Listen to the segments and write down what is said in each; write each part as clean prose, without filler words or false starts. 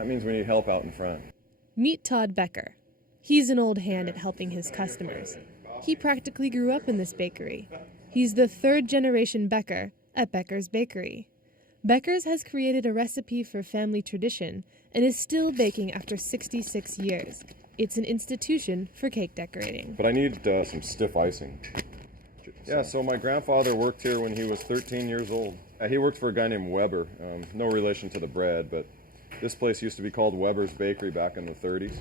That means we need help out in front. Meet Todd Becker. He's an old hand at helping his customers. He practically grew up in this bakery. He's the third-generation Becker at Becker's Bakery. Becker's has created a recipe for family tradition and is still baking after 66 years. It's an institution for cake decorating. But I need some stiff icing. Yeah, so my grandfather worked here when he was 13 years old. He worked for a guy named Weber. No relation to the bread, but this place used to be called Weber's Bakery back in the 30s.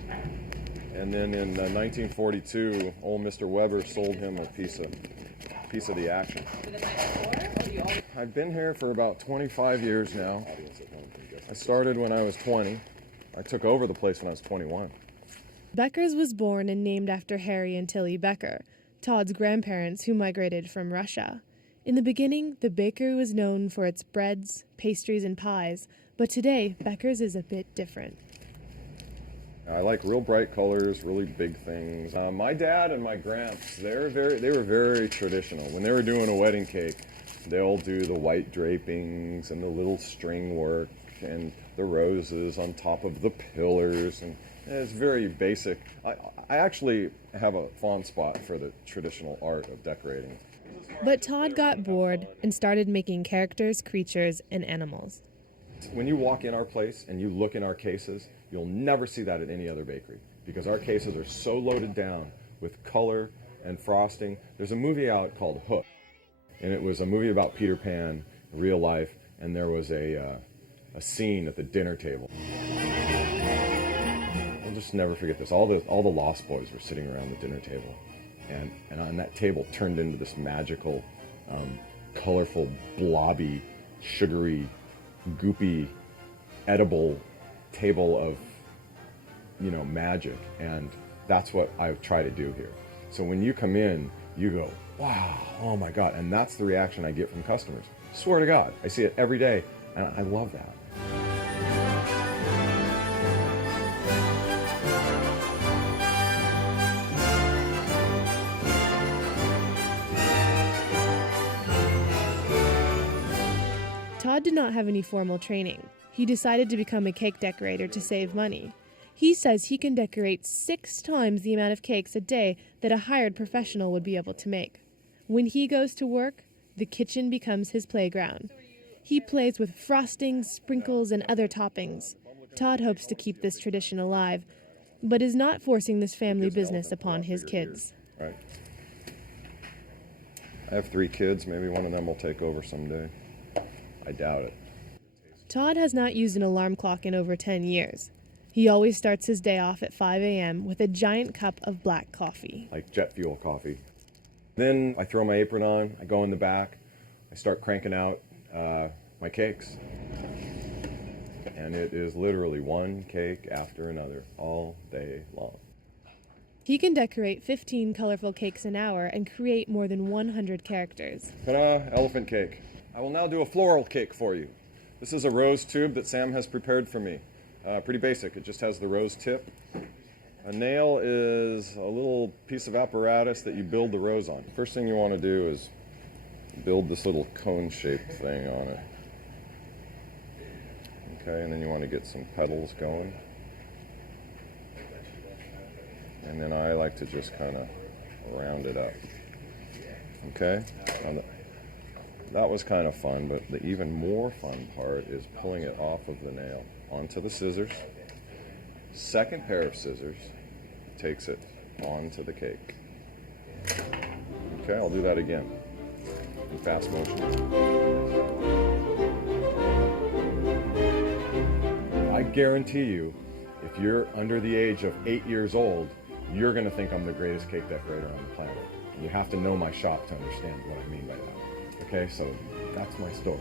And then in 1942, old Mr. Weber sold him a piece of the action. I've been here for about 25 years now. I started when I was 20. I took over the place when I was 21. Becker's was born and named after Harry and Tilly Becker, Todd's grandparents who migrated from Russia. In the beginning, the bakery was known for its breads, pastries, and pies, but today, Becker's is a bit different. I like real bright colors, really big things. My dad and my gramps, they were very traditional. When they were doing a wedding cake, they'll do the white drapings and the little string work and the roses on top of the pillars, and it's very basic. I actually have a fond spot for the traditional art of decorating. But Todd got bored and started making characters, creatures, and animals. When you walk in our place and you look in our cases, you'll never see that at any other bakery because our cases are so loaded down with color and frosting. There's a movie out called Hook, and it was a movie about Peter Pan, real life, and there was a scene at the dinner table. I'll just never forget this. All the Lost Boys were sitting around the dinner table, and on that table turned into this magical, colorful, blobby, sugary, goopy, edible table of, magic, and that's what I try to do here. So when you come in, you go, wow, oh my God, and that's the reaction I get from customers. Swear to God, I see it every day, and I love that. Todd did not have any formal training. He decided to become a cake decorator to save money. He says he can decorate 6 times the amount of cakes a day that a hired professional would be able to make. When he goes to work, the kitchen becomes his playground. He plays with frostings, sprinkles, and other toppings. Todd hopes to keep this tradition alive, but is not forcing this family business upon his kids. Right. I have 3 kids. Maybe one of them will take over someday. I doubt it. Todd has not used an alarm clock in over 10 years. He always starts his day off at 5 a.m. with a giant cup of black coffee. Like jet fuel coffee. Then I throw my apron on, I go in the back, I start cranking out my cakes. And it is literally one cake after another all day long. He can decorate 15 colorful cakes an hour and create more than 100 characters. Ta-da, elephant cake. I will now do a floral cake for you. This is a rose tube that Sam has prepared for me. Pretty basic, it just has the rose tip. A nail is a little piece of apparatus that you build the rose on. First thing you want to do is build this little cone-shaped thing on it. Okay, and then you want to get some petals going. And then I like to just kind of round it up. Okay? That was kind of fun, but the even more fun part is pulling it off of the nail onto the scissors. Second pair of scissors takes it onto the cake. Okay, I'll do that again in fast motion. I guarantee you, if you're under the age of 8 years old, you're going to think I'm the greatest cake decorator on the planet. And you have to know my shop to understand what I mean by that. Okay, so that's my story.